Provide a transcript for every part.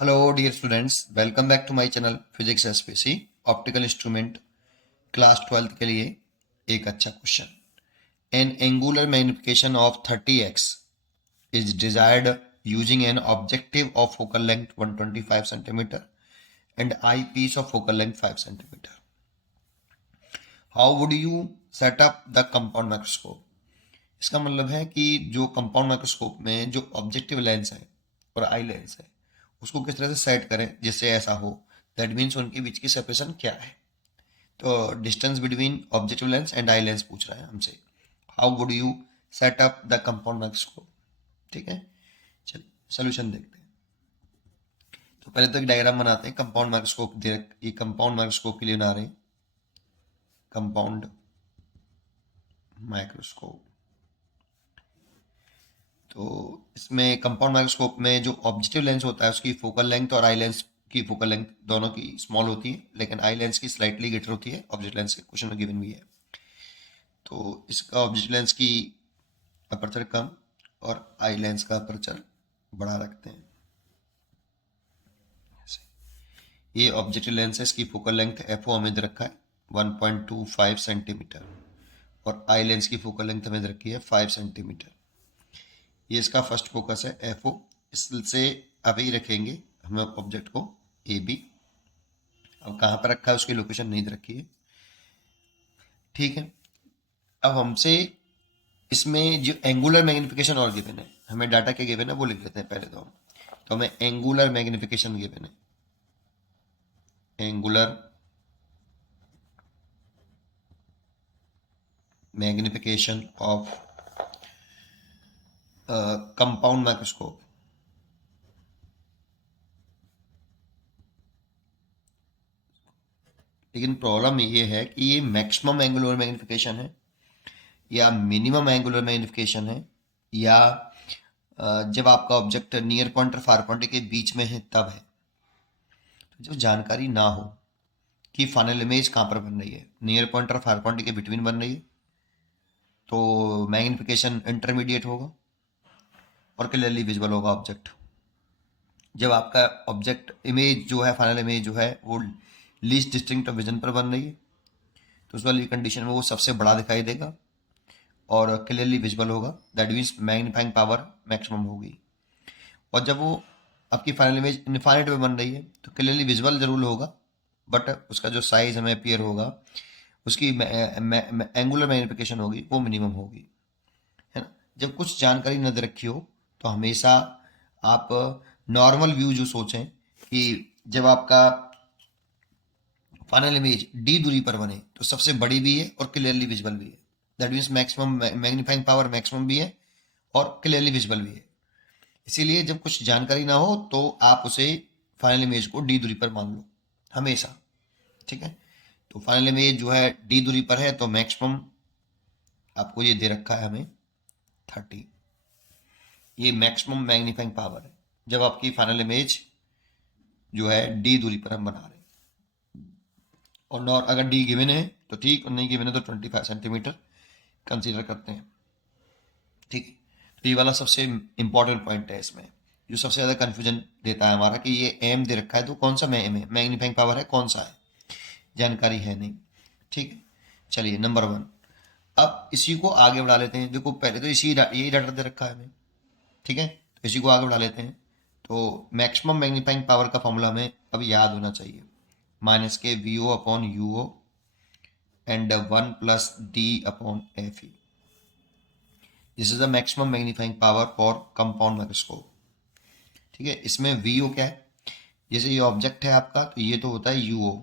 Hello, dear students. Welcome back to my channel Physics SPC optical instrument class 12th के लिए एक अच्छा question. An angular magnification of 30x is desired using an objective of focal length 125 cm and eyepiece of focal length 5 cm. How would you set up the compound microscope? इसका मतलब है कि जो compound microscope में जो objective lens है और eye lens है उसको किस तरह से सेट करें जिससे ऐसा हो. दैट मीन्स उनके बीच की सेपरेशन क्या है. तो distance between objective lens and eye lens पूछ रहा है हमसे. How would you set up the compound microscope. ठीक है, चलिए सोल्यूशन देखते हैं. तो पहले तो एक डायग्राम बनाते हैं. कंपाउंड माइक्रोस्कोप ये कंपाउंड माइक्रोस्कोप के लिए बना रहे हैं. Compound microscope. तो इसमें कंपाउंड माइक्रोस्कोप में जो ऑब्जेक्टिव लेंस होता है उसकी फोकल लेंथ और आई लेंस की फोकल लेंथ दोनों की स्मॉल होती है, लेकिन आई लेंस की स्लाइटली ग्रेटर होती है ऑब्जेक्टिव लेंस के. क्वेश्चन में गिवन भी है. तो इसका ऑब्जेक्टिव लेंस की अपर्चर कम और आई लेंस का अपर्चर बड़ा रखते हैं. ये ऑब्जेक्टिव लेंस है, इसकी फोकल लेंथ एफ ओ हमें दे रखा है 1.25 सेंटीमीटर और आई लेंस की फोकल लेंथ हमें दे रखी है 5 सेंटीमीटर. ये इसका फर्स्ट फोकस है एफ ओ. इससे अभी रखेंगे हम ऑब्जेक्ट को ए बी. अब कहाँ पर रखा है उसकी लोकेशन नहीं दे रखी है. ठीक है, अब हमसे इसमें जो एंगुलर मैग्निफिकेशन और गिवन है, हमें डाटा क्या गिवन है वो लिख लेते हैं पहले तो हम. तो हमें एंगुलर मैग्निफिकेशन गिवन है. Angular magnification of compound microscope. लेकिन प्रॉब्लम ये है कि ये मैक्सिमम एंगुलर मैग्निफिकेशन है या मिनिमम एंगुलर मैग्निफिकेशन है या जब आपका ऑब्जेक्ट नियर पॉइंट और फार पॉइंट के बीच में है तब है. तो जब जानकारी ना हो कि फाइनल इमेज कहाँ पर बन रही है, नियर पॉइंट और फार पॉइंट के बिटवीन बन रही है, तो मैग्निफिकेशन इंटरमीडिएट होगा और क्लियरली विजिबल होगा ऑब्जेक्ट. जब आपका ऑब्जेक्ट इमेज जो है, फाइनल इमेज जो है वो लीस्ट डिस्टिंक्ट विजन पर बन रही है, तो उस वाली कंडीशन में वो सबसे बड़ा दिखाई देगा और क्लियरली विजिबल होगा. That means magnifying power maximum होगी. और जब वो आपकी फाइनल इमेज इनफाइनाइट में बन रही है तो क्लियरली विजिबल जरूर होगा, बट उसका जो साइज हमें अपीयर होगा, उसकी एंगुलर मैग्निफिकेशन होगी वो मिनिमम होगी, है ना. जब कुछ जानकारी न दे रखी हो तो हमेशा आप नॉर्मल व्यू जो सोचें कि जब आपका फाइनल इमेज डी दूरी पर बने तो सबसे बड़ी भी है और क्लियरली विजिबल भी है. That means maximum magnifying power maximum भी है और क्लियरली विजिबल भी है. इसीलिए जब कुछ जानकारी ना हो तो आप उसे फाइनल इमेज को डी दूरी पर मान लो हमेशा. ठीक है, तो फाइनल इमेज जो है डी दूरी पर है तो मैक्सिमम आपको ये दे रखा है हमें 30. ये मैक्सिमम मैग्नीफाइंग पावर है जब आपकी फाइनल इमेज जो है डी दूरी पर हम बना रहे हैं. और नॉर अगर डी गिवन है तो ठीक, और नहीं गिवन है तो 25 सेंटीमीटर कंसीडर करते हैं. ठीक है, तो ये वाला सबसे इंपॉर्टेंट पॉइंट है इसमें, जो सबसे ज़्यादा कन्फ्यूजन देता है हमारा कि ये एम दे रखा है तो कौन सा में एम है, मैग्नीफाइंग पावर है कौन सा है, जानकारी है नहीं. ठीक है, चलिए नंबर 1. अब इसी को आगे बढ़ा लेते हैं. देखो पहले तो यही डाटा दे रखा है हमें. ठीक है, तो इसी को आगे बढ़ा लेते हैं. तो मैक्सिमम मैग्नीफाइंग पावर का फॉर्मूला हमें अब याद होना चाहिए. माइनस के v o upon u o and 1 plus d upon f e. This is the maximum magnifying power for compound microscope. ठीक है, इसमें वी ओ क्या है, जैसे ये ऑब्जेक्ट है आपका तो ये तो होता है यू ओ,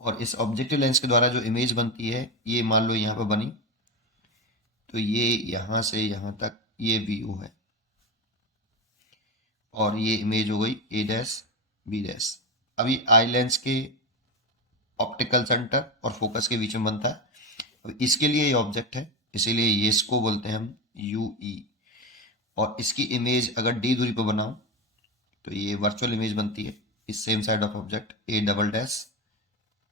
और इस ऑब्जेक्टिव लेंस के द्वारा जो इमेज बनती है ये मान लो यहाँ पर बनी, तो ये यहाँ से यहाँ तक ये वी ओ है और ये इमेज हो गई ए डैश बी डैश. अभी आई लेंस के ऑप्टिकल सेंटर और फोकस के बीच में बनता है. अब इसके लिए ये ऑब्जेक्ट है इसीलिए ये इसको बोलते हैं हम यू ई. और इसकी इमेज अगर डी दूरी पर बनाओ तो ये वर्चुअल इमेज बनती है इस same side of object A double dash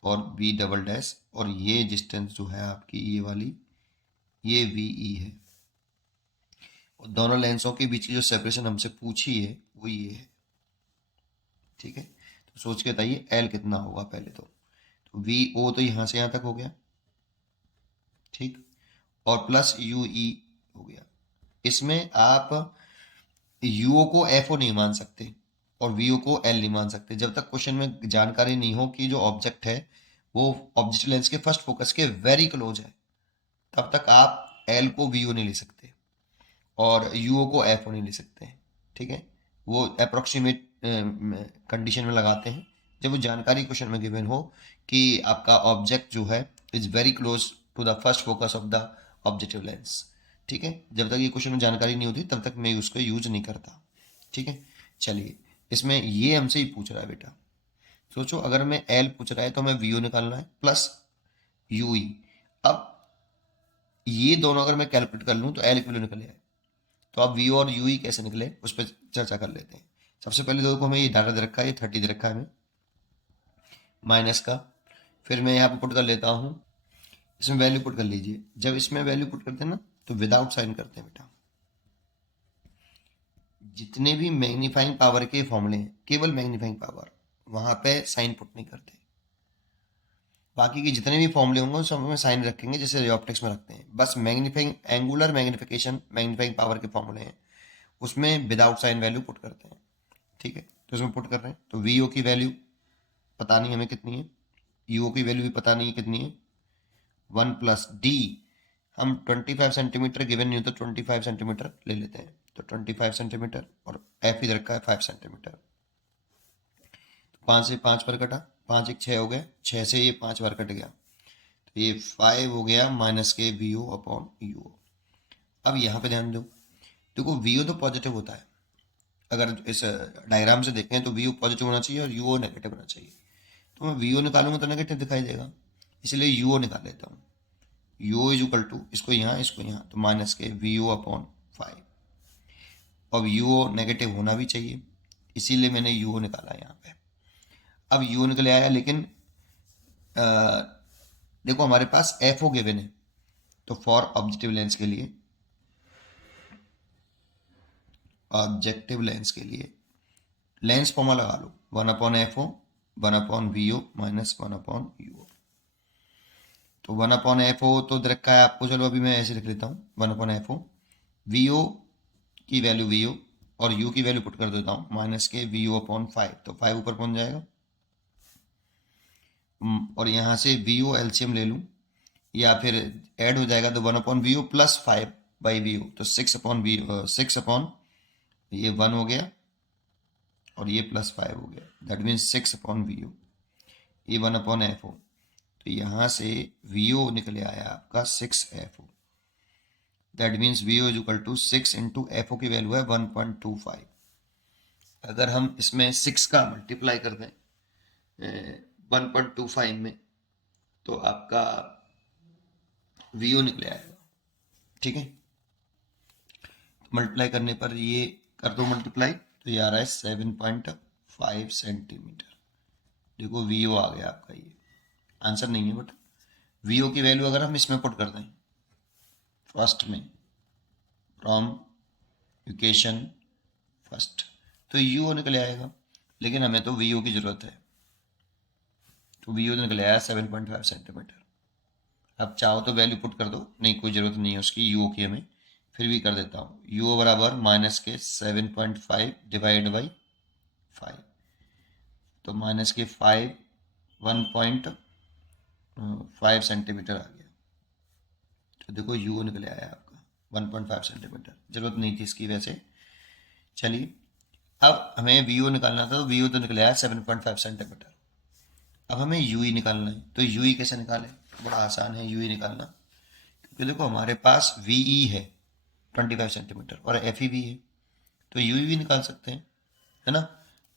और बी डबल डैश, और ये डिस्टेंस जो है आपकी ये वाली ये वी ई है. और दोनों लेंसों के बीच की जो सेपरेशन हमसे पूछी है वो ये है. ठीक है, तो सोच के बताइए एल कितना होगा पहले तो वी ओ तो यहाँ से यहाँ तक हो गया, ठीक, और प्लस यू ई हो गया। इसमें आप यूओ को एफओ नहीं मान सकते और वीओ को एल नहीं मान सकते जब तक क्वेश्चन में जानकारी नहीं हो कि जो ऑब्जेक्ट है वो ऑब्जेक्ट लेंस के फर्स्ट फोकस के वेरी क्लोज है, तब तक आप एल को वीओ नहीं ले सकते और यूओ को एफओ नहीं ले सकते। ठीक है, वो अप्रोक्सीमेट कंडीशन में लगाते हैं जब वो जानकारी क्वेश्चन में गिवन हो कि आपका ऑब्जेक्ट जो है is very close to the first focus of the objective lens. ठीक है, जब तक ये क्वेश्चन में जानकारी नहीं होती तब तक मैं उसको यूज नहीं करता। ठीक है, चलिए इसमें ये हमसे ही पूछ रहा है बेटा, सोचो अगर मैं एल पूछ रहा है तो हमें वीओ निकालना है प्लस यूई। अब ये दोनों अगर मैं कैलकुलेट कर लूँ तो एल किलो निकल आए, तो अब वीओ और यूई कैसे निकले उस पर चर्चा कर लेते हैं। सबसे पहले देखो हमें ये डाटा दे रखा है, ये 30 दे रखा है हमें माइनस का, फिर मैं यहाँ पे पुट कर लेता हूँ, इसमें वैल्यू पुट कर लीजिए। जब इसमें वैल्यू पुट करते हैं ना तो विदाउट साइन करते हैं बेटा। जितने भी मैग्नीफाइंग पावर के फॉर्मूले हैं केवल मैग्नीफाइंग पावर, वहां पे साइन पुट नहीं करते। बाकी के जितने भी फॉर्मूले होंगे उस सब में साइन रखेंगे जैसे रियोप्टिक्स में रखते हैं। बस magnifying angular magnification magnifying power के फॉर्मूले हैं उसमें विदाउट साइन वैल्यू पुट करते हैं। ठीक है, तो इसमें पुट कर रहे हैं तो वी ओ की वैल्यू पता नहीं हमें कितनी है, यू ओ की वैल्यू भी पता नहीं है कितनी है, 1 + d, हम 25 सेंटीमीटर गिवन नहीं हो तो 25 सेंटीमीटर ले लेते हैं, तो 25 सेंटीमीटर और एफ इधर रखा है 5 सेंटीमीटर। 5 से 5 पर कटा, 5 एक 6 हो गया, 6 से ये 5 बार कट गया तो ये 5 हो गया माइनस के वी ओ अपॉन यू ओ। अब यहाँ पे ध्यान दो, देखो वी ओ तो पॉजिटिव होता है, अगर इस डायग्राम से देखें तो वी ओ पॉजिटिव होना चाहिए और यू ओ नेगेटिव होना चाहिए। तो मैं वी ओ निकालूंगा तो नेगेटिव दिखाई देगा, इसलिए यू ओ निकाल लेता हूँ। U o is equal to इसको यहाँ तो माइनस के वी ओ अपॉन 5। अब यू ओ नेगेटिव होना भी चाहिए इसीलिए मैंने यू ओ निकाला यहाँ पे। अब यू ओ निकले आया लेकिन अ, देखो हमारे पास एफ ओ गिवन है, तो फॉर ऑब्जेक्टिव लेंस के लिए, ऑब्जेक्टिव लेंस के लिए लेंस फॉर्मूला लगा लो 1/FO 1/VO माइनस 1/UO। तो 1/FO तो दे रखा है आपको, चलो अभी मैं ऐसे लिख लेता हूँ 1/FO, VO की वैल्यू VO और U की वैल्यू पुट कर देता हूँ माइनस के VO/5, तो 5 ऊपर पहुंच जाएगा। और यहाँ से VO एलसीएम ले लूँ या फिर ऐड हो जाएगा तो 1/VO प्लस 5/VO, तो 6/VO ये 1 हो गया और ये प्लस 5 हो गया, दैट मीन्स 6/VO, ये 1/FO। तो यहाँ से VO निकले आया आपका 6FO, that means VO is equal to 6 into FO की वैल्यू है 1.25। अगर हम इसमें 6 का मल्टीप्लाई कर दें 1.25 में तो आपका VO निकले आएगा। ठीक है, मल्टीप्लाई करने पर ये कर दो मल्टीप्लाई तो ये आ रहा है 7.5 सेंटीमीटर। देखो VO आ गया आपका, ये आंसर नहीं है बट VO की वैल्यू अगर हम इसमें पुट कर दें फर्स्ट में फ्रॉम इक्वेशन फर्स्ट तो UO निकले आएगा, लेकिन हमें तो VO की जरूरत है तो VO निकले आया 7.5 सेंटीमीटर। अब चाहो तो वैल्यू पुट कर दो, नहीं कोई ज़रूरत नहीं है उसकी UO की हमें, फिर भी कर देता हूँ। UO बराबर माइनस के 7.5 डिवाइड बाई 5, तो माइनस के 1.5 सेंटीमीटर आ गया। तो देखो UO निकले आया आपका 1.5 सेंटीमीटर, जरूरत नहीं थी इसकी वैसे। चलिए अब हमें VO निकालना था तो VO तो निकले आया 7.5 सेंटीमीटर। अब हमें UE निकालना है, तो UE कैसे निकालें? बड़ा आसान है UE निकालना, क्योंकि देखो हमारे पास VE है 25 सेंटीमीटर और FE भी है, तो UE भी निकाल सकते हैं, है ना।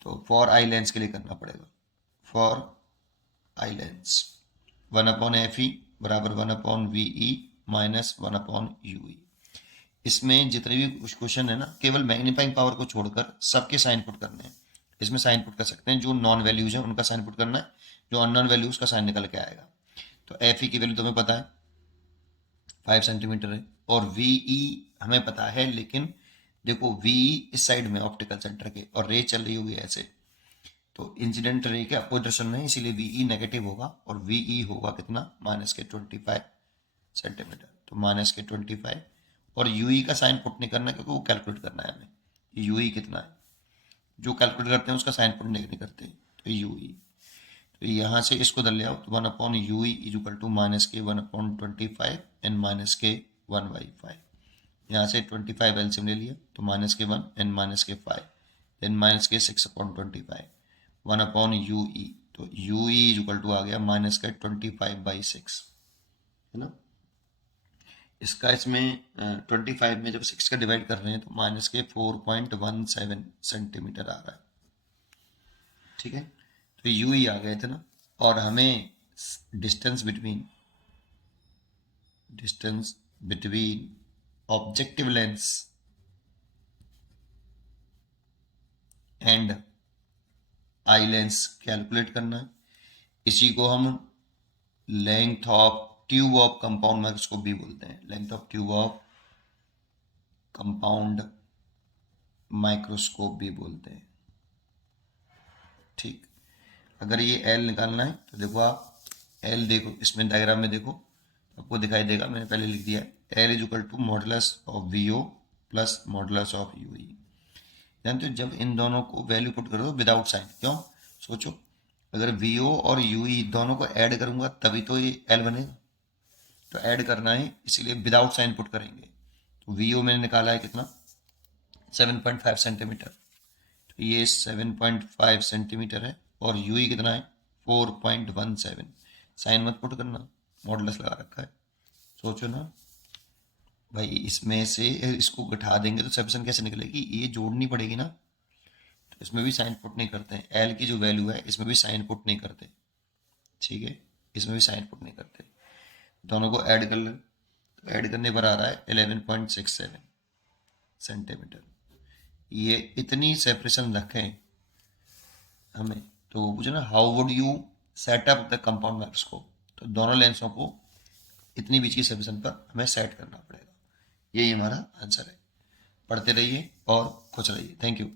तो फॉर आई लेंस के लिए करना पड़ेगा, फॉर आई लेंस 1/FE बराबर 1/VE माइनस 1/UE। इसमें जितने भी कुछ क्वेश्चन है ना केवल मैग्नीफाइंग पावर को छोड़कर सबके साइन पुट करने हैं। इसमें साइन पुट कर सकते हैं, जो नॉन वैल्यूज हैं उनका साइन पुट करना है, जो अननोन वैल्यूज का साइन निकल के आएगा। तो FE की वैल्यू तुम्हें पता है 5 सेंटीमीटर है और VE हमें पता है, लेकिन देखो VE इस साइड में ऑप्टिकल सेंटर के और रे चल रही होगी ऐसे, तो इंसिडेंट रे के अपोजिट डायरेक्शन में, इसीलिए वीई नेगेटिव होगा और वीई होगा कितना, -25 सेंटीमीटर। तो -25, और यूई का साइन पुट नहीं करना क्योंकि वो कैलकुलेट करना है हमें, यूई कितना है। जो कैलकुलेट करते हैं उसका साइन पुट नहीं करते, तो यूई। तो यहाँ से इसको दल ले आओ, तो 1/ui equal to -k1/25 and -k1/5। यहाँ से 25 एलसीएम ले लिया, तो -k1 and -k5 then -k6/25 1/ui। तो ui इक्वल टू आ गया -25/6, है ना। इसका इसमें 25 में जब 6 का डिवाइड कर रहे हैं तो -4.17 सेंटीमीटर आ रहा है, ठीक है। तो ui आ गए थे ना, और हमें distance between objective lens and eye lens calculate करना है। इसी को हम length of tube of compound microscope भी बोलते हैं, length of tube of compound microscope भी बोलते हैं, ठीक। अगर ये एल निकालना है तो देखो आप एल, देखो इसमें डायग्राम में देखो आपको दिखाई देगा, मैंने पहले लिख दिया है, l is equal to modulus of v o plus modulus of u e. जानते हो जब इन दोनों को वैल्यू पुट करो विदाउट साइन, क्यों, सोचो, अगर वी ओ और यू ई दोनों को ऐड करूंगा तभी तो ये एल बनेगा, तो ऐड करना है इसीलिए विदाउट साइन पुट करेंगे। तो वी ओ मैंने निकाला है कितना, 7.5 सेंटीमीटर, तो ये 7.5 सेंटीमीटर है, और यू ई कितना है 4.17। साइन मत पुट करना, मॉडुलस लगा रखा है, सोचो ना भाई, इसमें से इसको घटा देंगे तो सेपरेशन कैसे निकलेगी, ये जोड़नी पड़ेगी ना। तो इसमें भी साइन पुट नहीं करते हैं, एल की जो वैल्यू है इसमें भी साइन पुट नहीं करते, ठीक है, इसमें भी साइन पुट नहीं करते। दोनों को ऐड कर लें, तो ऐड करने पर आ रहा है 11.67 सेंटीमीटर। ये इतनी सेपरेशन रखें हमें, तो पूछो ना how would you setup the compound microscope, तो दोनों लेंसों को इतनी बीच की सेपरेशन पर हमें सेट करना पड़ेगा। यही हमारा आंसर है। पढ़ते रहिए और खुश रहिए। Thank you.